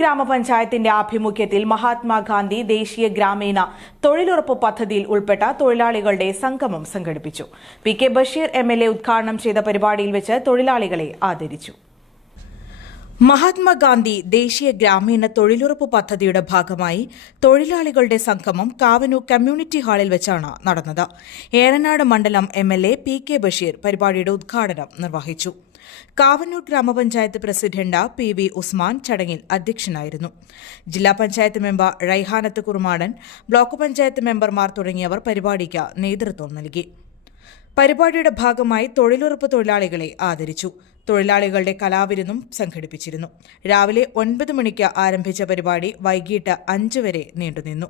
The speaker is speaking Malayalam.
ഗ്രാമപഞ്ചായത്തിന്റെ ആഭിമുഖ്യത്തിൽ മഹാത്മാഗാന്ധി ദേശീയ ഗ്രാമീണ തൊഴിലുറപ്പ് പദ്ധതിയിൽ ഉൾപ്പെട്ട തൊഴിലാളികളുടെ സംഗമം സംഘടിപ്പിച്ചു. പി കെ ബഷീർ എം ഉദ്ഘാടനം ചെയ്ത പരിപാടിയിൽ വെച്ച് തൊഴിലാളികളെ ആദരിച്ചു. മഹാത്മാഗാന്ധി ദേശീയ ഗ്രാമീണ തൊഴിലുറപ്പ് പദ്ധതിയുടെ ഭാഗമായി തൊഴിലാളികളുടെ സംഗമം കാവനൂ കമ്മ്യൂണിറ്റി ഹാളിൽ വെച്ചാണ് നടന്നത്. ഏറനാട് മണ്ഡലം M L A P K Basheer പരിപാടിയുടെ ഉദ്ഘാടനം നിർവഹിച്ചു. കാവനൂർ ഗ്രാമപഞ്ചായത്ത് പ്രസിഡന്റ് പി വി ഉസ്മാൻ ചടങ്ങിൽ അധ്യക്ഷനായിരുന്നു. ജില്ലാ പഞ്ചായത്ത് മെമ്പർ റൈഹാനത്ത് കുറുമാടൻ ബ്ലോക്ക് പഞ്ചായത്ത് മെമ്പർമാർ തുടങ്ങിയവർ പരിപാടിക്ക് നേതൃത്വം നൽകി. പരിപാടിയുടെ ഭാഗമായി തൊഴിലുറപ്പ് തൊഴിലാളികളെ ആദരിച്ചു. തൊഴിലാളികളുടെ കലാവിരുന്നും സംഘടിപ്പിച്ചിരുന്നു. രാവിലെ ഒൻപത് മണിക്ക് ആരംഭിച്ച പരിപാടി വൈകിട്ട് അഞ്ച് വരെ നീണ്ടുനിന്നു.